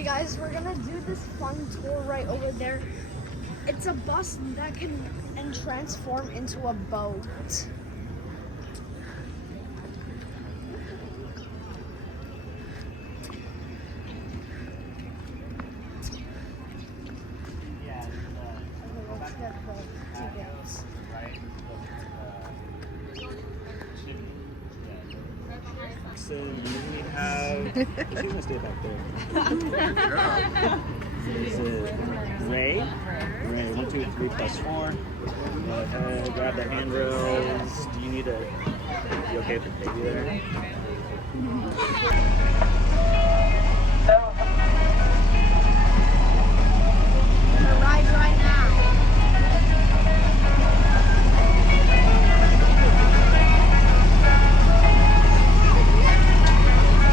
Hi guys, we're gonna do this fun tour right over there. It's a bus that can transform into a boat. Let's get the tickets. So we have. She's gonna stay back there. Is it Ray? Ray, 1, 2, 3 plus 4. Go ahead, grab the handrails. Do you need a? You okay with the baby there? Gonna ride right now.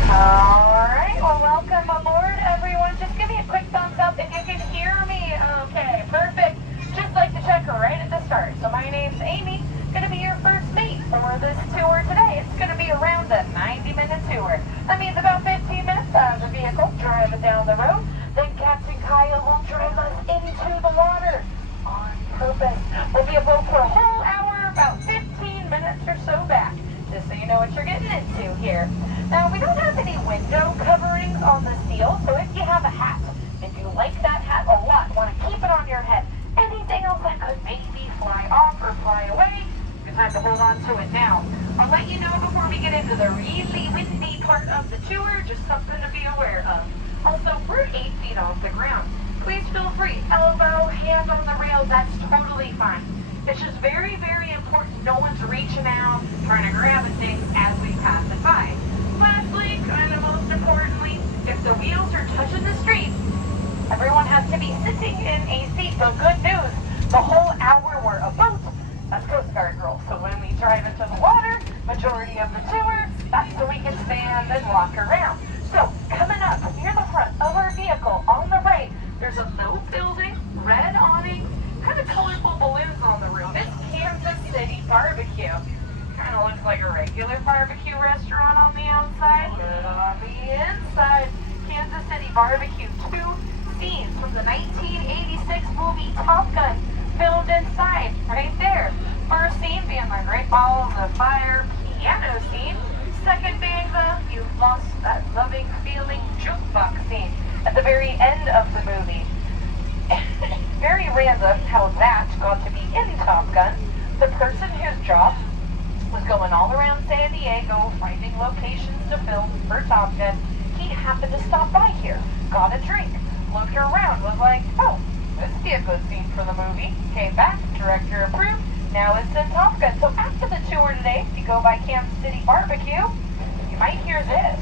Alright, well welcome aboard everyone. Just give me a quick thumbs up if you can hear me. Okay, perfect. Just like to check right at the start. So my name's Amy, gonna be your first mate for this tour today. It's gonna be around a 90-minute tour. That means about 15 minutes out of the vehicle, driving down the road. Then Captain Kyle will drive us into the water on purpose. We'll be aboard for a whole hour, about 15 minutes or so back. Just so you know what you're getting into here. Now, we don't have any window coverings on the seal, so if you have a hat, if you like that hat a lot, want to keep it on your head, anything else that could maybe fly off or fly away, good time to hold on to it now. I'll let you know before we get into the really windy part of the tour, just something to be aware of. Also, we're 8 feet off the ground. Please feel free, elbow, hand on the rail, that's totally fine. It's just very, very important no one's reaching out, trying to grab a thing as we pass it by. Lastly, kind of most importantly, if the wheels are touching the street, everyone has to be sitting in a seat. So good news, the whole hour we're a boat, that's Coast Guard rules. So when we drive into the water, majority of the tour, that's so we can stand and walk around. So coming up near the front of our vehicle on the right, there's a little building, red awning, kind of colorful balloons on the roof. It's Kansas City Barbecue. Kind of looks like a regular barbecue restaurant on the outside, but on the inside, Kansas City Barbecue. 2 scenes from the 1986 movie Top Gun filmed inside, right there. First scene being the Great Ball of the Fire piano scene. Second being the You've Lost That Loving Feeling jukebox scene at the very end of the movie. Very random how that got to be in Top Gun. The person whose job was going all around San Diego, finding locations to film for Top Gun. He happened to stop by here, got a drink, looked around, was like, oh, this would be a good scene for the movie. Came back, director approved, now it's in Top Gun. So after the tour today, if you go by Kansas City Barbecue, you might hear this.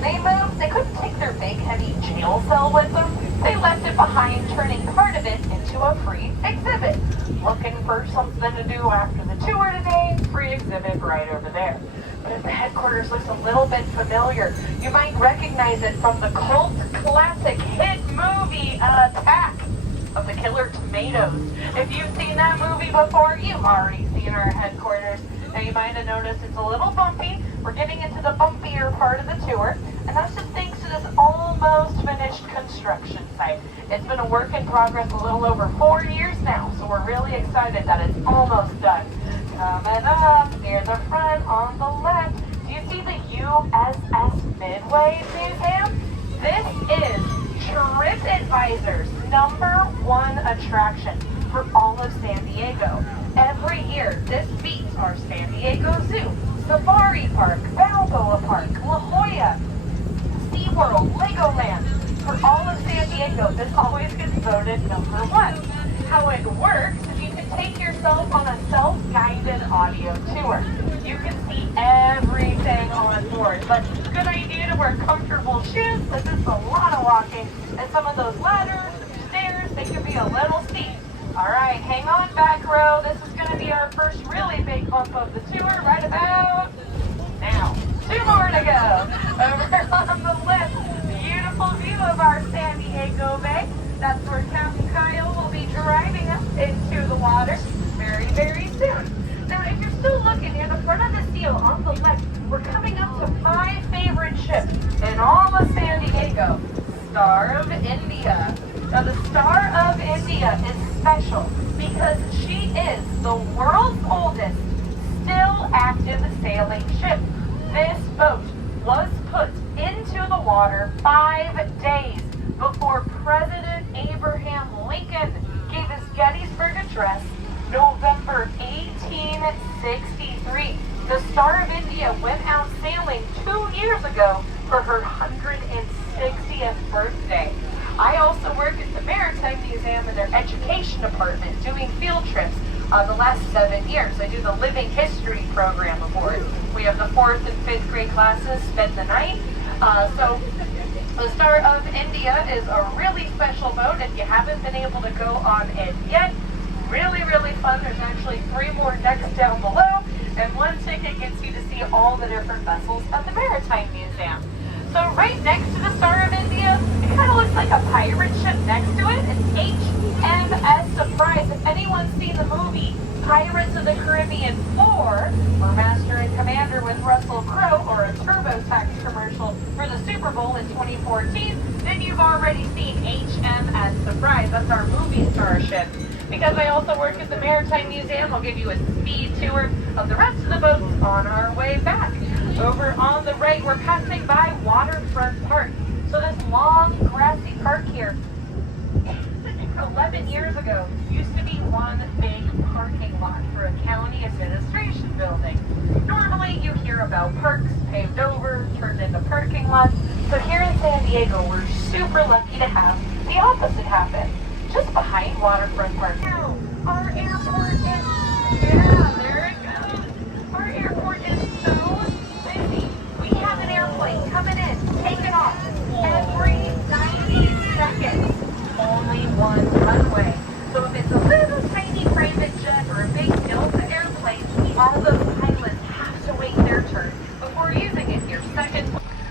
They moved. They couldn't take their big, heavy jail cell with them. They left it behind, turning part of it into a free exhibit. Looking for something to do after the tour today? Free exhibit right over there. But if the headquarters looks a little bit familiar, you might recognize it from the cult classic hit movie Attack of the Killer Tomatoes. If you've seen that movie before, you've already seen our headquarters. Now you might have noticed it's a little bumpy. We're getting into the bumpier part of the tour, and that's just thanks to this almost finished construction site. It's been a work in progress a little over 4 years now, so we're really excited that it's almost done. Coming up near the front on the left, do you see the USS Midway Museum? This is TripAdvisor's #1 attraction for all of San Diego. Every year, this beats our San Diego Zoo, Safari Park, Balboa Park, La Jolla, SeaWorld, Legoland. For all of San Diego, this always gets voted #1. How it works is you can take yourself on a self-guided audio tour. You can see everything on board, but good idea to wear comfortable shoes because it's a lot of walking, and some of those ladders, stairs, they can be a little steep. All right, hang on back row. This is going to be our first really big bump of the tour right about now. 2 more to go. Over on the left, beautiful view of our San Diego Bay. That's where Captain Kyle will be driving us into the water. Very, very Star of India is special because she is the world's oldest still active sailing ship. This boat was put into the water 5 days before President Abraham Lincoln gave his Gettysburg Address, November 1863. The Star of India went out sailing 2 years ago for her 160th birthday. I also work at the Maritime Museum in their education department doing field trips the last 7 years. I do the Living History program aboard. We have the 4th and 5th grade classes spend the night. So the Star of India is a really special boat. If you haven't been able to go on it yet, really, really fun. There's actually 3 more decks down below, and 1 ticket gets you to see all the different vessels at the Maritime Museum. So right next to the Star of India, it kind of looks like a pirate ship next to it. It's HMS Surprise. If anyone's seen the movie Pirates of the Caribbean 4, or Master and Commander with Russell Crowe, or a TurboTax commercial for the Super Bowl in 2014, then you've already seen HMS Surprise. That's our movie star ship. Because I also work at the Maritime Museum, I'll give you a speed tour of the rest of the boats on our way back. Over on the right, we're passing by Waterfront Park. So this long, grassy park here, 11 years ago, used to be one big parking lot for a county administration building. Normally, you hear about parks paved over, turned into parking lots. So here in San Diego, we're super lucky to have the opposite happen. Just behind Waterfront Park. Now, our airport is, there it goes. Our airport is so busy. We have an airplane coming in, taking off every 90 seconds. Only one runway. So if it's a little tiny private jet or a big Delta airplane, all those pilots have to wait their turn before using it here. Second,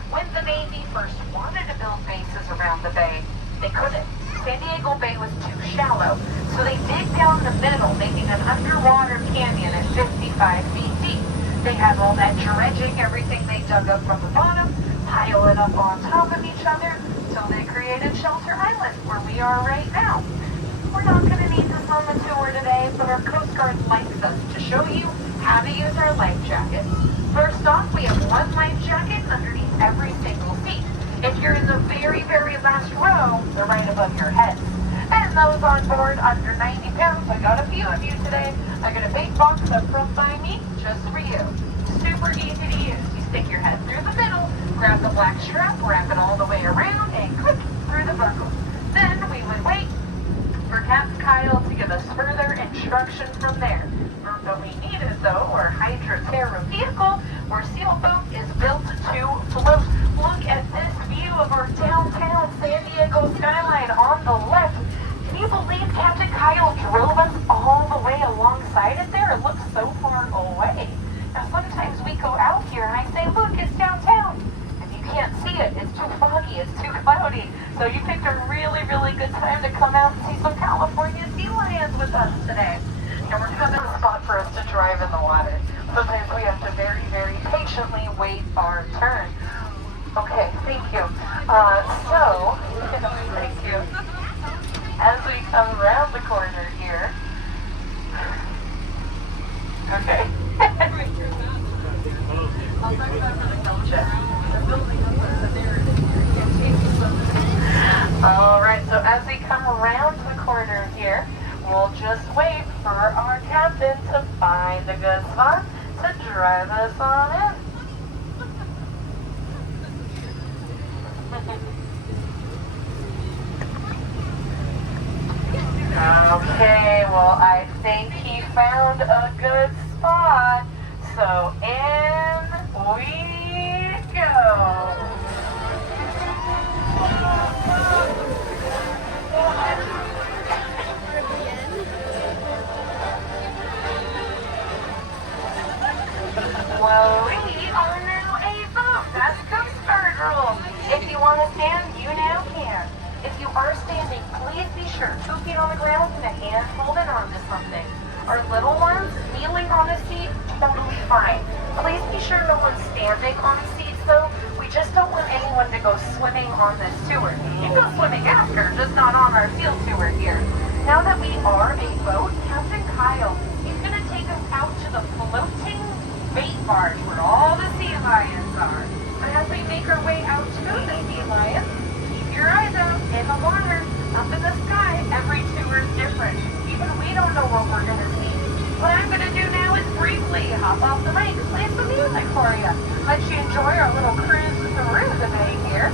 when the Navy first wanted to build bases around the bay, they couldn't. San Diego Bay was too shallow, so they dig down the middle, making an underwater canyon at 55 feet deep. They have all that dredging, everything they dug up from the bottom, pile it up on top of each other, so they created Shelter Island, where we are right now. We're not going to need this on the tour today, but our Coast Guard likes us to show you how to use our life jackets. First off, we have 1 life jacket underneath every single seat. If you're in the very, very last row, they're right above your head. And those on board under 90 pounds, I got a few of you today. I got a big box up front by me, just for you. Super easy to use. You stick your head through the middle, grab the black strap, wrap it all the way around, and click through the buckle. Then we would wait for Captain Kyle to give us further instruction from there. But we needed, though, our Hydra-Terras vehicle, where Sailboat is built to float. Look at this view of our downtown San Diego skyline on the left. Can you believe Captain Kyle drove us all the way alongside it there? It looks so far away. Now, sometimes we go out here and I say, look, it's downtown. And you can't see it. It's too foggy. It's too cloudy. So you picked a really, really good time to come out and see some California sea lions with us today. And we're having a spot for us to drive in the water. Sometimes we have to very, very patiently wait our turn. Okay, thank you. Thank you. As we come around the corner here. Okay. I'll talk about for the culture. The building up there. All right, so as we come around the corner here, we'll just wait for our captain to find a good spot to drive us on in. Okay, well, I think he found a good spot. So in we go. Well, we are now a boat. That's Coast Guard rules. If you want to stand, you now can. If you are standing, please be sure 2 feet on the ground and a hand holding onto something. Our little ones kneeling on a seat, totally fine. Please be sure no one's standing on seats though. We we just don't want anyone to go swimming on this tour. You can go swimming after, just not on our field tour here. Now that we are a boat, Captain Kyle, he's going to take us out to the floating bait barge where all the sea lions are. But as we make our way out to the sea lions, keep your eyes out in the water, up in the sky. Every tour is different. Even we don't know what we're going to see. What I'm going to do now is briefly hop off the mic, play some music for you. Let you enjoy our little cruise through the bay here.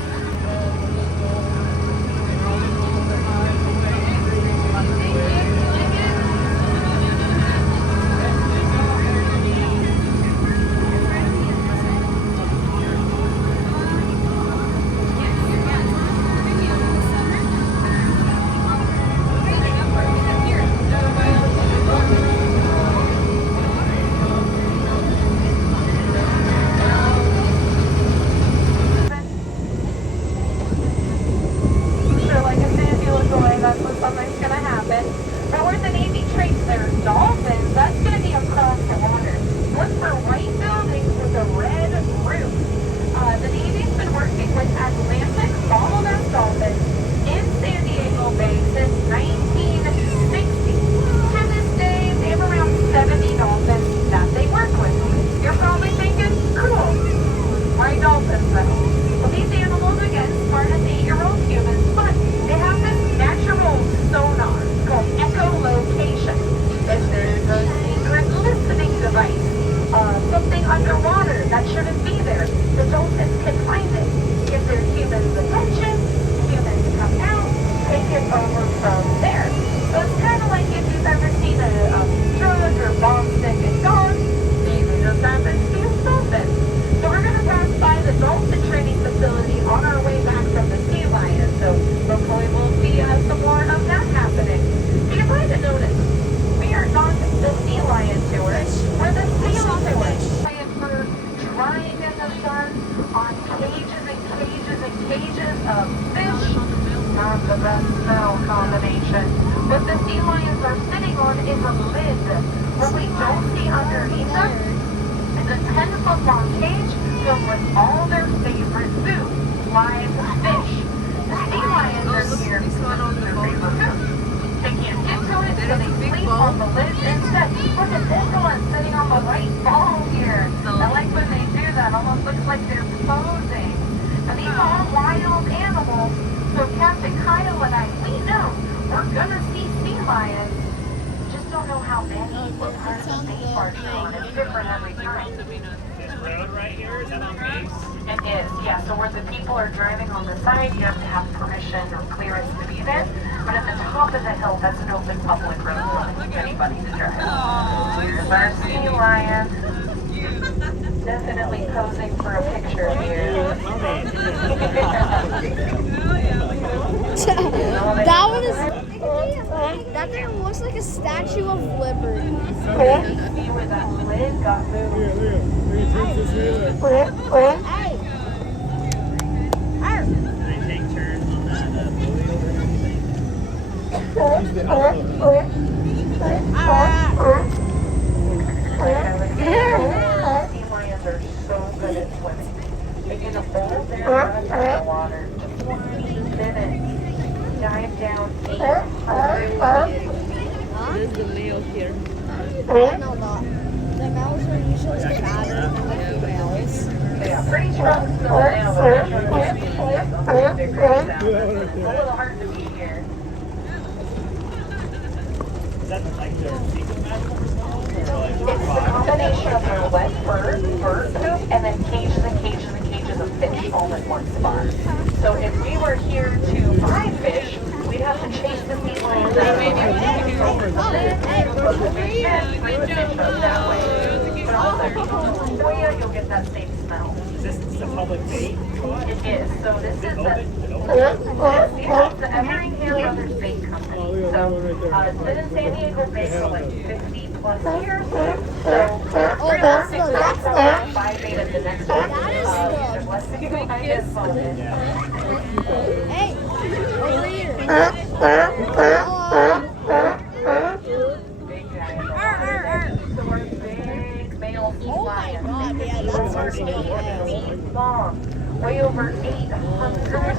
Definitely posing for a picture here. That one is. That thing looks like a Statue of Liberty. See where that lid got moved. Hey. Can I take turns on that Sea lions are so good at swimming. They can hold their breath underwater 20 minutes. Dive down 800 feet. This is the male here. No, not. The males are usually fatter than the females. Yeah, pretty strong still now, but they're trying to figure it out. It's a little hard to beat here. Is that like their fecal matter? It's a combination of their wet bird poop, and then cages and cages and cages of fish all in one spot. So if we were here to buy fish, we'd have to chase the sea lions out of the over the lid, put the big fish, bring the fish up that way. But also, if you go to Sequoia, you'll get that same smell. Is this the public bait? It is. So this is the Everingham Brothers Bait Company. So it's been in San Diego Bay for like 50 plus years. So that's the 5 bait at the next one. There's less than 2 ideas bonus. Hey, over here. Big guy. So we're big male sea Oh my lions. god, yeah, that's Are so 8 feet long. weigh over 800 pounds.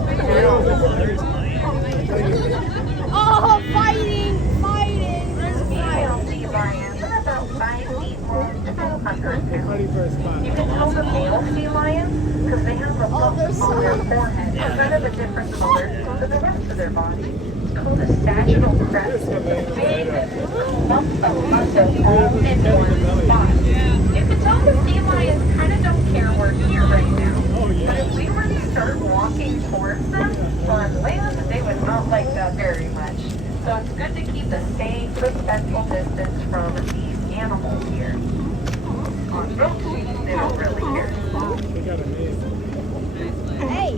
Oh, fighting! There's Female sea lions are about 5 feet long, 1,200 pounds. You can tell the male sea lions because they have a bump on their forehead. It's kind of a different color to the rest of their body. It's called a sagittal crest. It's a big lump of muscle all in one spot. You can tell the sea lions kind of don't care we're here right now. But if we were to start walking towards them on land, they would not like that very much. So it's good to keep a safe, respectful distance from these animals here. On boats, they don't really care. Hey!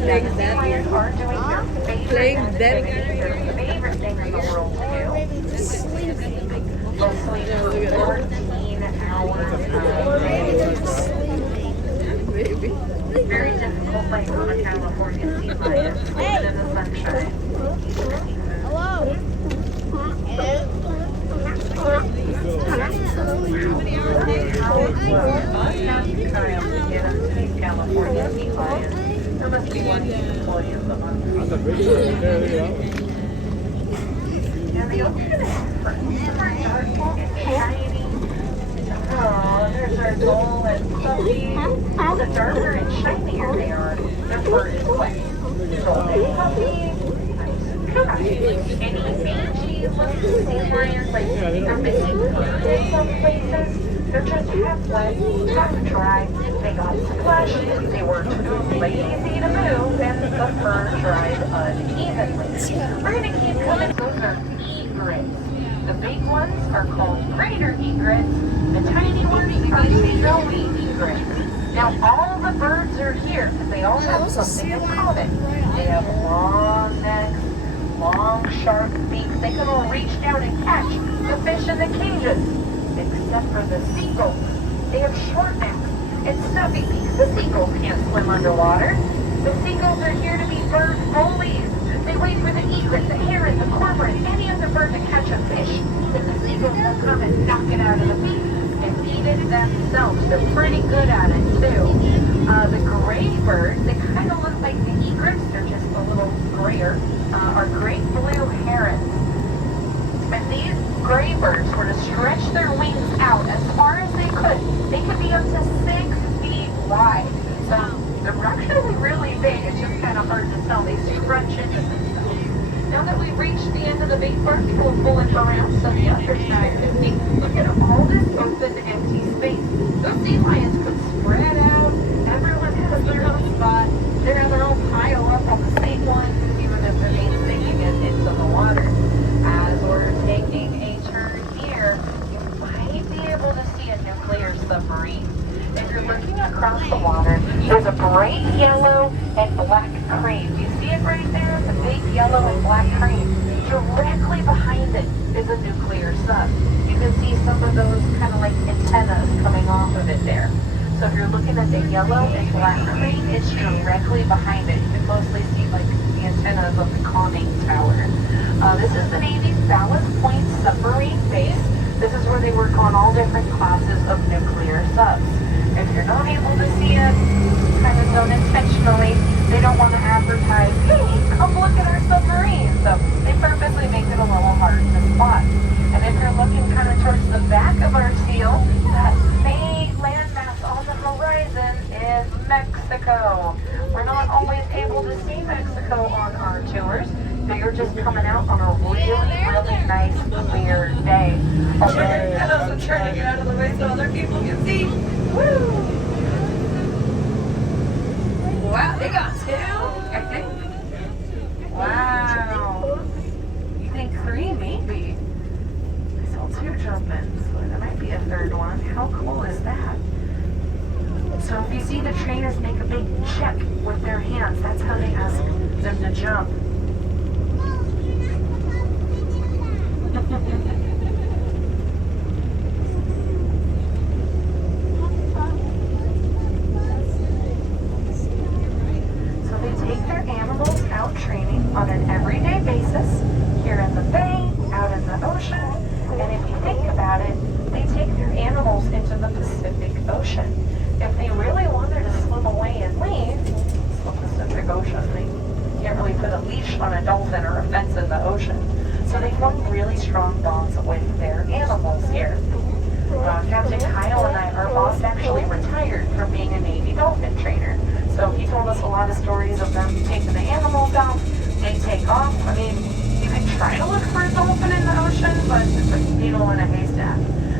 Next, lions are doing their favorite activity, their favorite thing in the world to do. Maybe just sleeping. They'll sleep for 14 hours a day. Very difficult life on a California sea lion, living in the sunshine. Hello? California sea lions. There must be 1 to 2 million of them. And the ocean is super dark and shiny. Oh, there's our gull and puppy. The darker and shinier they are, their fur is wet. So big puppy. Any mangy little sea lions, like they're missing fur in some places. They're just half wet, half dry. They got flesh. They were too lazy to move, and the fur dried unevenly. We're gonna keep coming. Those are egrets. The big ones are called greater egrets. The tiny ones are snowy egrets. Now all the birds are here because they all have something in common. They have long necks, long sharp beaks. They can all reach down and catch the fish in the cages. Except for the seagulls. They have short necks and stubby beaks. The seagulls can't swim underwater. The seagulls are here to be bird bullies. They wait for the egret, the heron, the cormorant, any other bird to catch a fish. Then the seagulls will come and knock it out of the beak and eat it themselves. They're pretty good at it too. The gray birds, they kind of look like the egrets. They're just a little grayer. Are great blue herons. And these gray birds were to stretch their wings out as far as they could be up to 6 feet wide. So they're actually really big. It's just kind of hard to tell. They scrunch into themselves. Now that we've reached the end of the big park, we'll pull it around so the other side can see. Look at all this open, empty space. Those sea lions could spread out. Everyone has their own spot. They're in their own pile up on the same one, even if their main's sinking it into the water. As we're taking a turn here, you might be able to see a nuclear submarine. If you're looking across the water, there's a bright yellow and black crane. Do you see it right there? The big yellow and black crane. Directly behind it is a nuclear sub. You can see some of those kind of like antennas coming off of it there. So if you're looking at the yellow and black crane, it's directly behind it. You can mostly see like the antennas of the conning tower. This is the Navy's Ballast Point submarine base. This is where they work on all different classes of nuclear subs. If you're not able to see it, kind of done intentionally, they don't want to advertise, hey, come look at our submarine. So they purposely make it a little hard to spot. And if you're looking kind of towards the back of our seal, that faint landmass on the horizon is Mexico. We're not always able to see Mexico on our tours. So you're just coming out on a really, really nice, clear day. And also trying to get out of the way so other people can see. Woo! Wow, they got 2, I think. Wow. You think 3, maybe? I saw 2 jumping, so there might be a 3rd one. How cool is that? So if you see the trainers make a big check with their hands, that's how they ask them to jump. So they take their animals out training on an everyday basis, here in the bay, out in the ocean, and if you think about it, they take their animals into the Pacific Ocean. actually put a leash on a dolphin or a fence in the ocean. So they form really strong bonds with their animals here. Captain Kyle and I, our boss actually retired from being a Navy dolphin trainer. So he told us a lot of stories of them taking the animals out. They take off. I mean, you can try to look for a dolphin in the ocean, but it's like a needle in a haystack.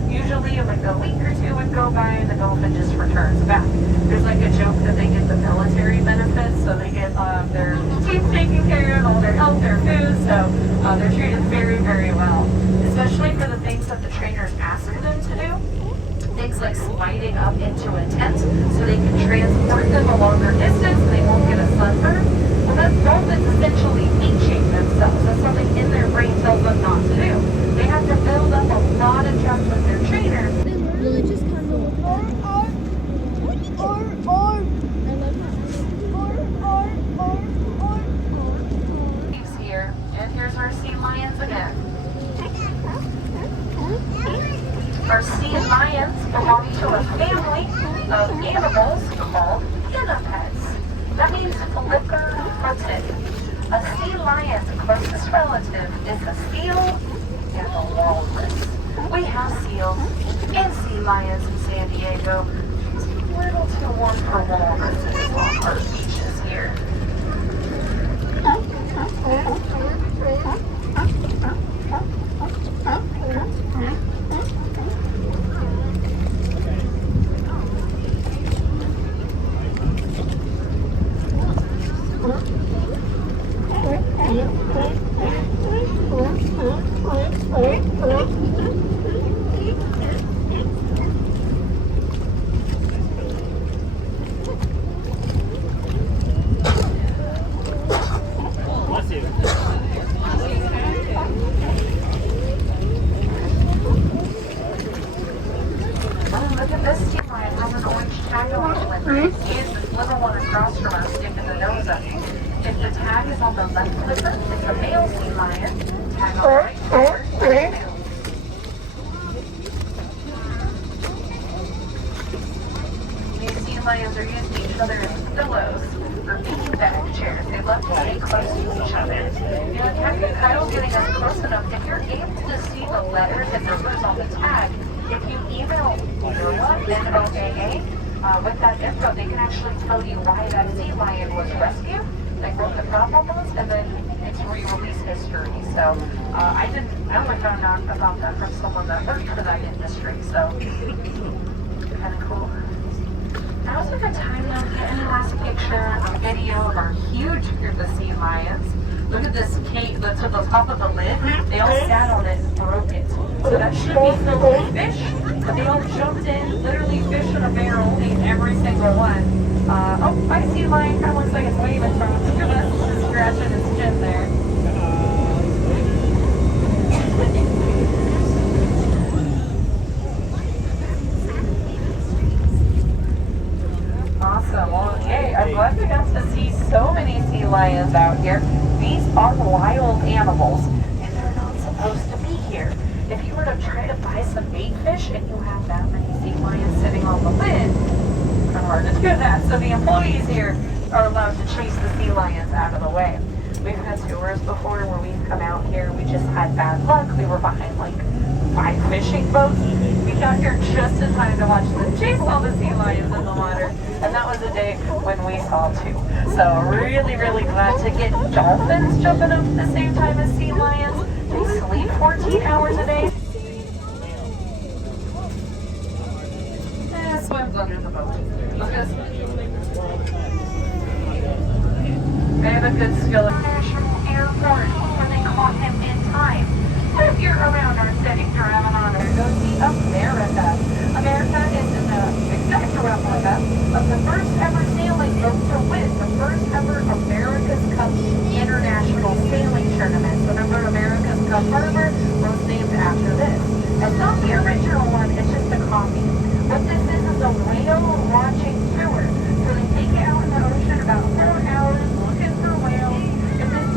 Usually like a week or two would go by and the dolphin just returns back. There's like a joke that they get the military benefits, so they get their teeth taken care of, all their health, their food, so they're treated very, very well. Especially for the things that the trainers ask them to do. Things like sliding up into a tent so they can transport them a longer distance and they won't get a sunburn. Well, that dolphins essentially teaching themselves. That's something in their brain tells them not to do. They have to build up a lot of trust with their trainer. They literally just kind of look He's here, and here's our sea lions again. Our sea lions belong to a family of animals called pinnipeds. That means flicker-footed. A sea lion's closest relative is the seal and the walrus. We have seals and sea lions in San Diego. It's a little too warm for walruses on our beaches here. Bless you. Oh, look at this sea lion has an orange tag on it. See this little one across from us sticking the nose up. If the tag is on the left flipper, it's a male sea lion. Tag on the right flipper, it's a female. These sea lions are using each other as pillows or beanbag chairs. They love to stay close to each other. You know, Captain Kyle's getting us close enough. If you're able to see the letters and numbers on the tag, if you email NOAA with that info, they can actually tell you why that sea lion was rescued, like what the problem was, and then it's re-release history. So I only found out about that from someone that worked for that industry. So kind of cool. Now's a good time now to get a last picture, a video of our huge group of sea lions. Look at this cake that's to the top of the lid. They all sat on it and broke it. So that should be filled with fish. But they all jumped in, literally fish in a barrel, ate every single one. Oh, my sea lion kind of looks like it's waving from us. Look at this, just scratching his chin there. Awesome. Well, yay. I'm glad we got to see so many sea lions out here. These are wild animals, and they're not supposed to be here. If you were to try to buy some bait fish and you have that many sea lions sitting on the lid, it's kind of hard to do that. So the employees here are allowed to chase the sea lions out of the way. We've had tours before where we've come out here. We just had bad luck. We were behind like 5 fishing boats. We got here just in time to watch them chase all the sea lions in the water. And that was a day when we saw 2. So really, really glad to get dolphins jumping up at the same time as sea lions. They sleep 14 hours a day. Swims under the boat. They have a good skill at National Airport when they caught him in time. What if you're around our city driving on there? Go see America. America is the exact replica of the first ever sailing boat to win the first ever America's Cup International Sailing Tournament. So remember, America's Cup Harbor was named after this. It's not the original one, it's just a copy. What this is a whale watching tour. So they take you out in the ocean about 4 hours looking for whales. If this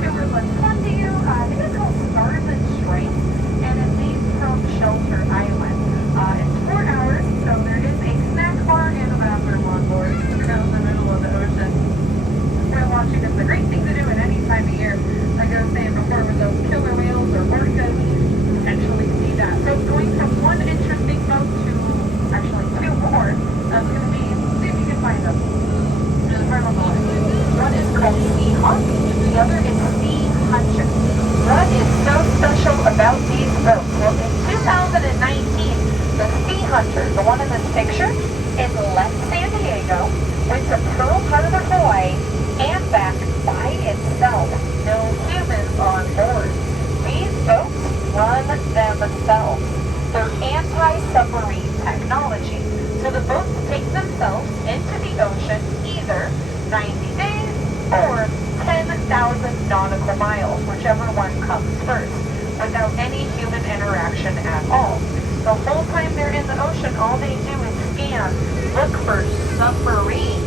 seagulls, whichever one comes first, without any human interaction at all. The whole time they're in the ocean, all they do is scan, look for submarines,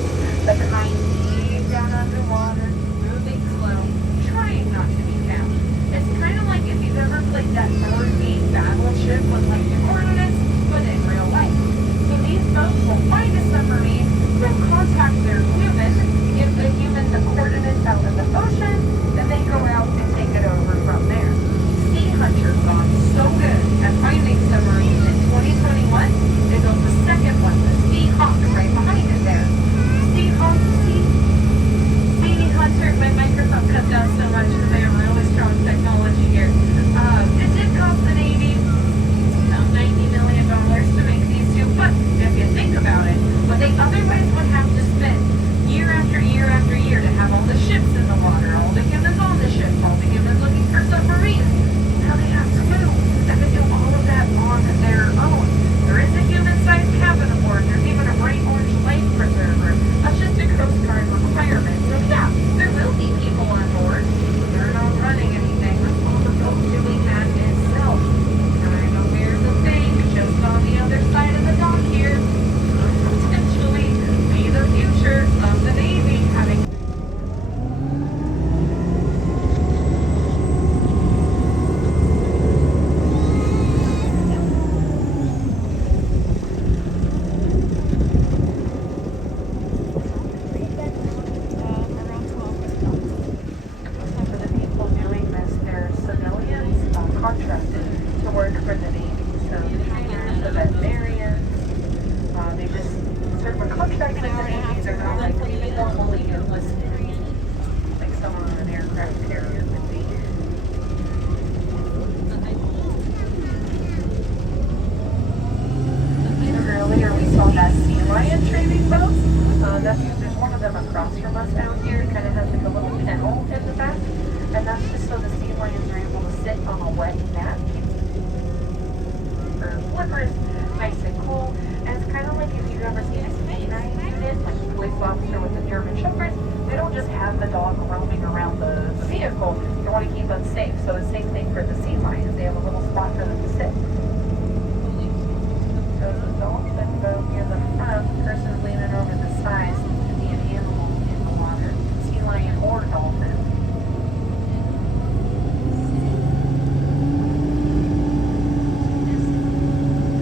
the kind deep down underwater, moving slow, trying not to be found. It's kind of like if you've ever played that board game Battleship with like the coordinates, but in real life. So these boats will find a submarine, they'll contact their human, give the human the coordinates out in the ocean, then they go out and take it over from there. Sea Hunter got so good at finding submarines in 2021, they built the second one, the Sea Hawk, right behind it there. Sea Hawk, Sea Hunter, my microphone cut down so much because I have really strong technology here. It did cost the Navy about $90 million to make these two, but if you think about it, what they otherwise would have to spend year after year after year to have all the ships in the water, all the humans on the ships, all the humans looking for submarines, now they have to move. They can do all of that on their own. There is a human-sized cabin aboard. There's even a bright orange life preserver. That's just a Coast Guard requirement. So yeah, there will be people on board. They're not running anything. All the boat doing that itself. And here's the thing, just on the other side of the dock here, could potentially be the future of the Navy having for the people doing this, they're civilians contracted to work for the Navy. So the trainers, the veterinarians, they just serve a contract with the Navy. They're not like formally enlisted, like someone on an aircraft carrier would be. Earlier we saw that sea lion training boat. There's one of them across from us down here. It kind of has like a little kennel in the back. And that's just so the sea lions are able to sit on a wet mat. For flippers, nice and cool. And it's kind of like if you've ever seen a canine unit, like a police officer with a German Shepherd, they don't just have the dog roaming around the vehicle. They want to keep them safe. So the same thing for the sea lions. They have a little spot for them to sit. So the dolphin boat near the front, the person's leaning over the side, seems to be an animal in the water, sea lion or dolphin.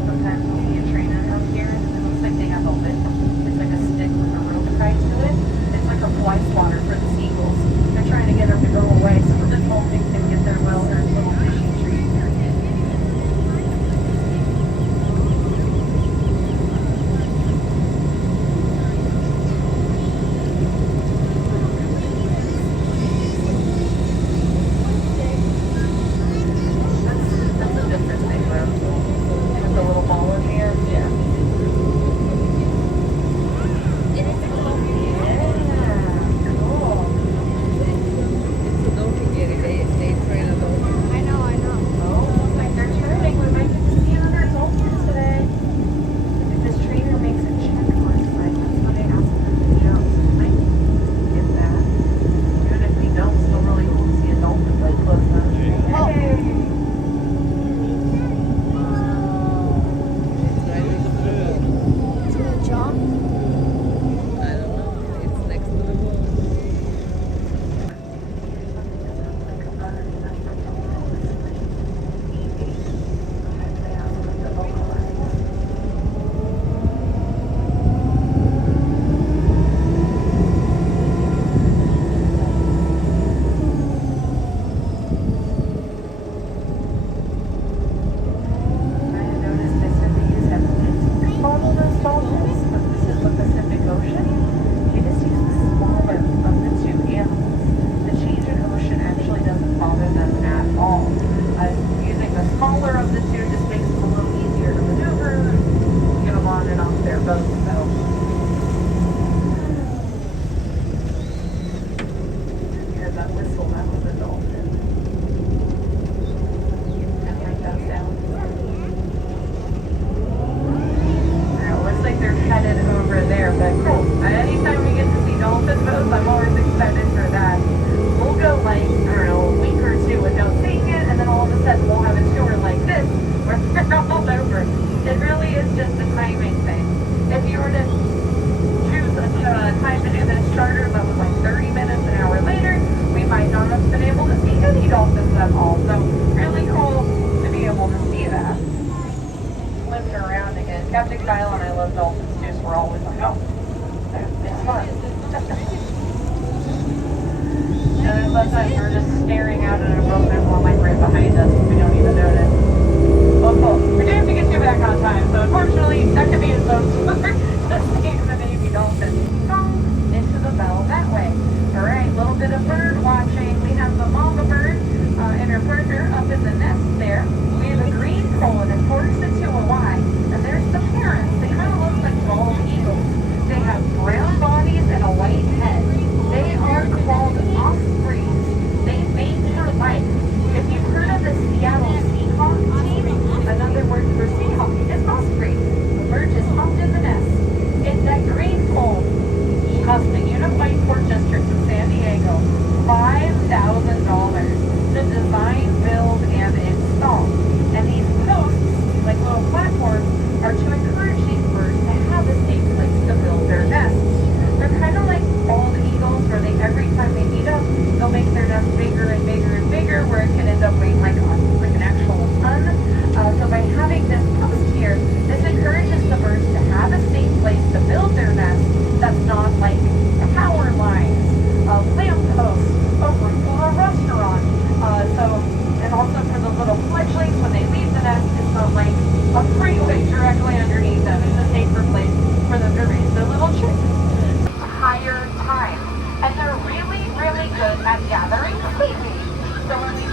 Sometimes we'll see a trainer out here, and it looks like they have a lip. It's like a stick with a rope tied to it. It's like a fly swatter for the seagulls. They're trying to get them to go away so the dolphins can get their well-earned little fishing treat.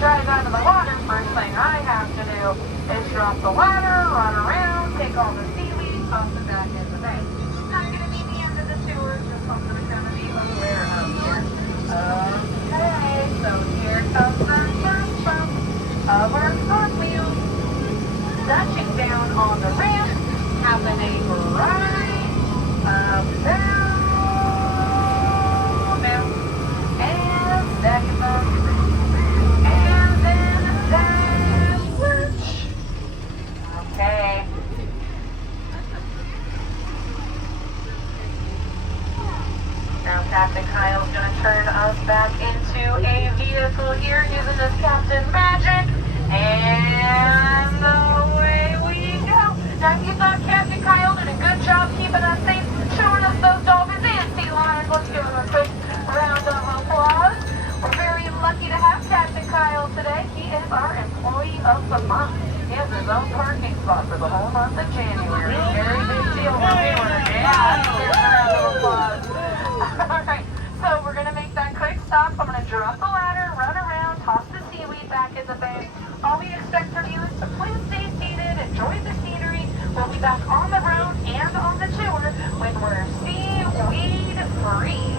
guys out of the water, first thing I have to do is drop the ladder, run around, take all the seaweed, toss it back in the bay. Not going to be the end of the tour, just something to kind of be aware of here. Okay, so here comes our first bump of our cartwheel. Touching down on the ramp, happening right up down, and second bump, and then that switch. Okay. Now Captain Kyle's going to turn us back into a vehicle here using this Captain Magic, and away we go. Now if you thought Captain Kyle did a good job keeping us safe, showing us those dolphins and sea lions, let's give him a quick round of applause. We're very lucky to have Captain Kyle today. He is our employee of the month. He has his own parking spot for the whole month of January. Very big deal for me. Yeah, let's give him a round of applause. Alright, so we're going to make that quick stop. I'm going to drop the ladder, run around, toss the seaweed back in the bay. All we expect from you is to please stay seated, enjoy the scenery. We'll be back on the road and on the tour when we're seaweed free.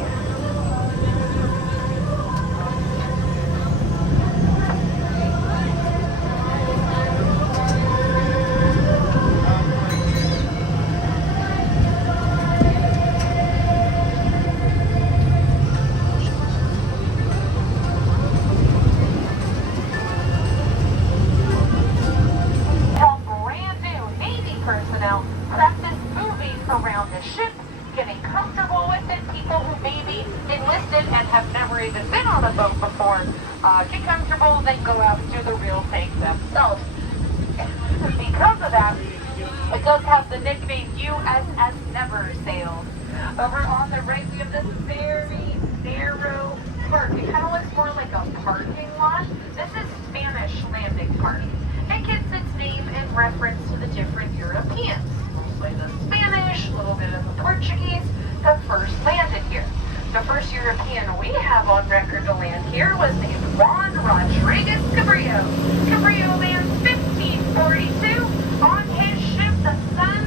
Personnel practice moving around the ship, getting comfortable with it. People who maybe enlisted and have never even been on a boat before get comfortable, then go out and do the real thing themselves. Because of that, it does have the nickname USS Never Sailed. Over on the right, we have this very narrow park. It kind of looks more like a parking lot. This is Spanish Landing Park. It gets its name in reference to the different Europeans, mostly the Spanish, a little bit of the Portuguese, that first landed here. The first European we have on record to land here was named Juan Rodriguez Cabrillo. Cabrillo lands 1542 on his ship, the San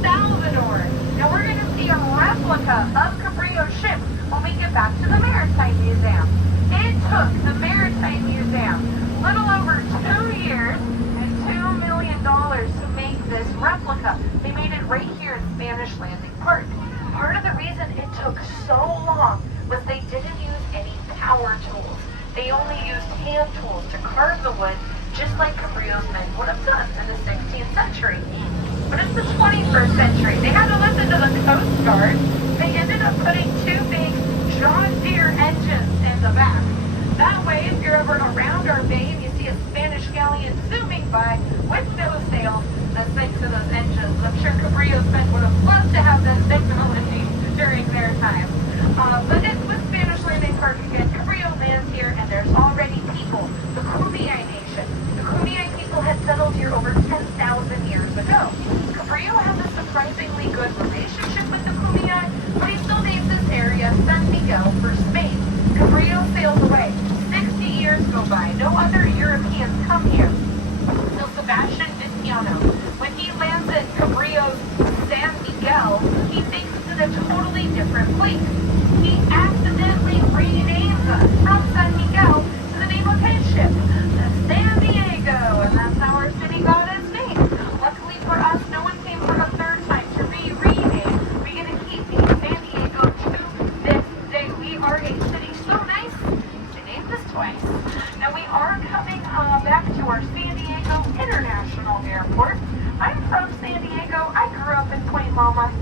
Salvador. Now we're going to see a replica of Cabrillo's ship when we get back to the Maritime Museum. It took the Maritime Museum a little over 2 years and $2 million to make this replica. They made it right here in Spanish Landing Park. Part of the reason it took so long was they didn't use any power tools. They only used hand tools to carve the wood, just like Cabrillo's men would have done in the 16th century. But it's the 21st century. They had to listen to the Coast Guard. They ended up putting 2 big John Deere engines in the back. That way, if you're ever around our bay and you see a Spanish galleon zooming by with no sails, that's thanks to those engines. I'm sure Cabrillo's men would have loved to have that technology during their time. But it's with Spanish Landing Park again. Cabrillo lands here, and there's already people. The Kumeyaay Nation. The Kumeyaay people had settled here over 10,000 years ago. Cabrillo has a surprisingly good relationship with the Kumeyaay, but he still names this area San Miguel for Spain. Cabrillo sails away. 60 years go by. No other Europeans come here. So Sebastian Vizcaino, when he lands at Cabrillo's San Miguel, he thinks it's in a totally different place. He accidentally renames us from San Miguel to the name of his ship, the San Diego, and that's how our city got its name. Luckily for us, no one came for a third time to rename. We get to keep the San Diego to this day. We are a city so nice, they named us twice. Now we are coming back to our San Diego International Airport. I'm from San Diego. I grew up in Point Loma.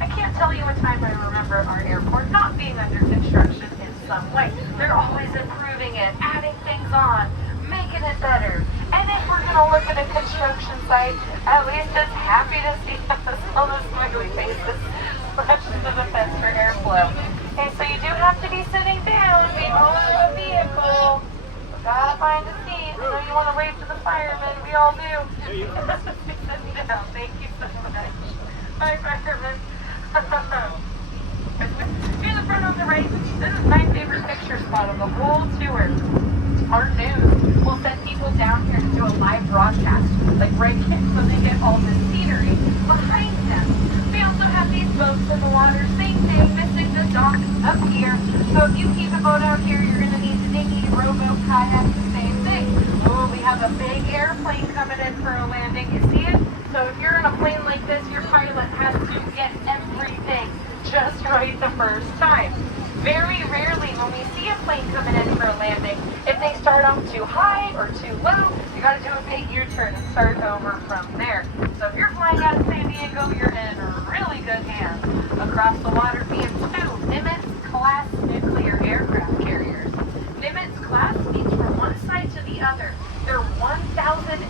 I can't tell you a time I remember our airport not being under construction in some way. They're always improving it, adding things on, making it better. And if we're going to look at a construction site, at least it's happy to see us all the smiley faces slashed into the fence for airflow. Okay, so you do have to be sitting down. We all have a vehicle. We gotta find a seat. I know you want to wave to the firemen. We all do. Sitting down. Thank you so much. Bye, firemen. Near the front on the right, this is my favorite picture spot of the whole tour. Our news. do a live broadcast, like right here, so they get all the scenery behind them. We also have these boats in the water, same thing, missing the dock up here. So if you keep a boat out here, you're going to need dinghy, rowboat, kayak, the same thing. Oh, we have a big airplane coming in for a landing. You see it? So if you're in a plane like this, your pilot has to get everything just right the first time. Very rarely when we see a plane coming in for a landing, if they start off too high or too low, you got to do a big U-turn and start over from there. So if you're flying out of San Diego, you're in really good hands. Across the water, we have two Nimitz-class nuclear aircraft carriers. Nimitz-class means from one side to the other. They're 1,092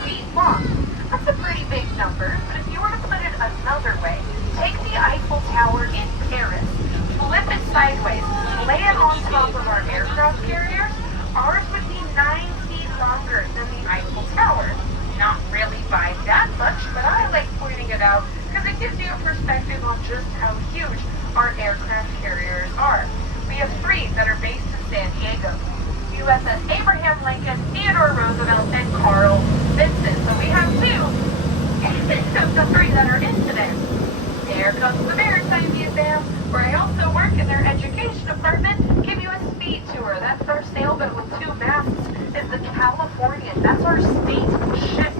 feet long. That's a pretty big number, but if you were to put it another way, take the Eiffel Tower in Paris, flip it sideways, lay it on top of our aircraft carriers, ours would be 9 feet longer than the Eiffel Tower. Not really by that much, but I like pointing it out because it gives you a perspective on just how huge our aircraft carriers are. We have 3 that are based in San Diego. USS Abraham Lincoln, Theodore Roosevelt, and Carl Vinson. So we have 2 of the 3 that are in today. There comes the Maritime Museum, where I also work in their education department. Give you a speed tour. That first sailboat with 2 masts is the Californian. That's our state ship.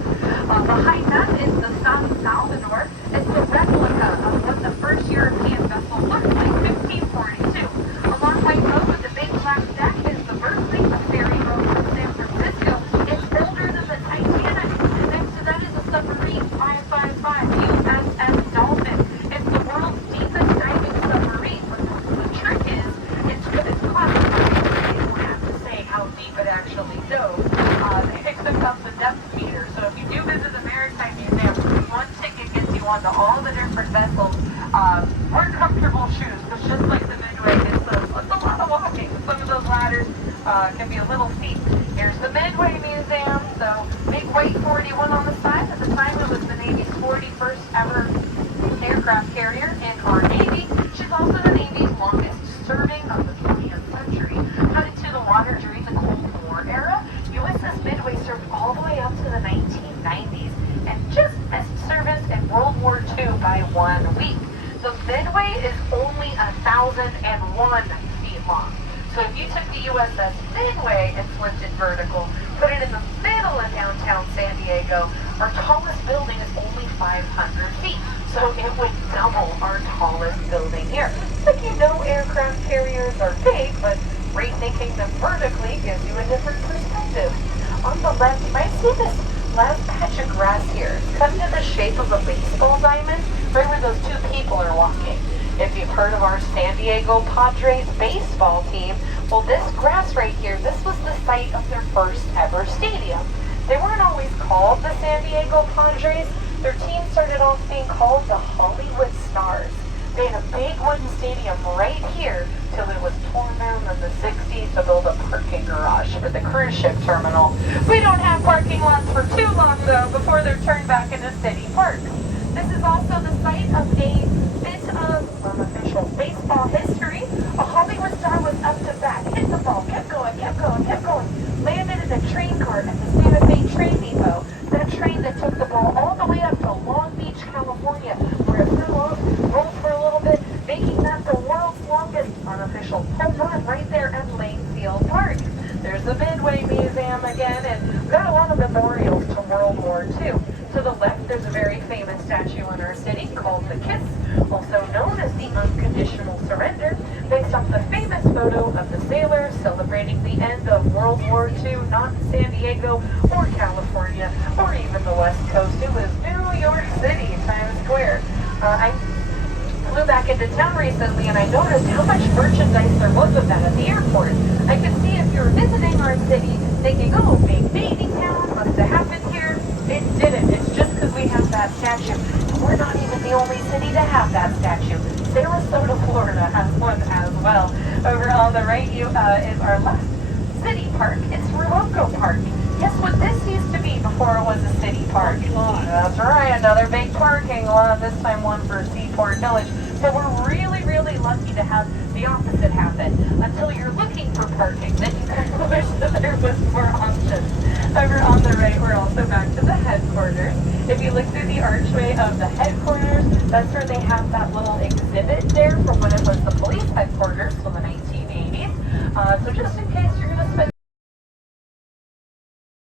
Behind that is the San Salvador. It's the replica of what the first European vessel looked like, 1542. Along White Road with the big black deck is the Berkeley, a ferry boat from San Francisco. It's older than the Titanic. Next to that is a submarine, 555, USS Dolphin. It's the world's deepest diving submarine. But the trick is, it's classified. They don't have to say how deep it actually dove. They fixed up the depth meter. So if you do visit the Maritime Museum, one ticket gets you onto all the different vessels. Wear comfortable shoes, because just like the Midway, it's a lot of walking. Some of those ladders can be a little steep. Here's the Midway Museum. So big white 41 on the side. At the time, it was the Navy's 41st ever aircraft carrier in our Navy. She's also the Navy's longest serving of the 20th century. Cut into the water during the Cold War era. USS Midway served all the way up to the 1990s and just missed service in World War II by 1 week. The Midway is only 1,001 feet long. So if you took the USS Midway and flipped it vertical, put it in the middle of downtown San Diego, our tallest building is only 500 feet. So it would double our tallest building here. Like you know, aircraft carriers are big, but rethinking them vertically gives you a different perspective. On the left, you might see this last patch of grass here. It's cut into the shape of a baseball diamond, right where those 2 people are walking. If you've heard of our San Diego Padres baseball team, well, this grass right here, this was the site of their first ever stadium. They weren't always called the San Diego Padres. Their team started off being called the Hollywood Stars. They had a big wooden stadium right here till it was torn down in the 60s to build a parking garage for the cruise ship terminal. We don't have parking lots for too long, though, before they're turned back into city parks. This is also the site of a bit of unofficial baseball history. A Hollywood star was up to bat, hit the ball, kept going, landed in a train cart at the Santa Fe train depot. That train that took the ball all the way up to Long Beach, California, where it flew off, rolled for a little bit, making that the world's longest unofficial home run right there at Lane Field Park. There's the Midway Museum again, and we've got a lot of memorials to World War II. To the left, there's a very famous statue in our city called the Kiss, also known as the Unconditional Surrender, based off the famous photo of the sailor celebrating the end of World War II, not in San Diego or California or even the West Coast. It was New York City, Times Square. I flew back into town recently and I noticed how much merchandise there was of that at the airport. I could see if you're visiting our city thinking, oh, big Navy town, must have happened here. It didn't. It's just because we have that statue. We're not even the only city to have that statue. Sarasota, Florida has one as well. Over on the right is our last city park. It's Ruoco Park. Guess what this used to be before it was a city park? That's right, another big parking lot, this time one for Seaport Village. So we're really, really lucky to have the opposite happen. Until you're looking for parking, then you kind of wish that there was more options. Over on the right, we're also back to the headquarters. If you look through the archway of the headquarters, that's where they have that little exhibit there from when it was the police headquarters, so the 1980s. So just in case you're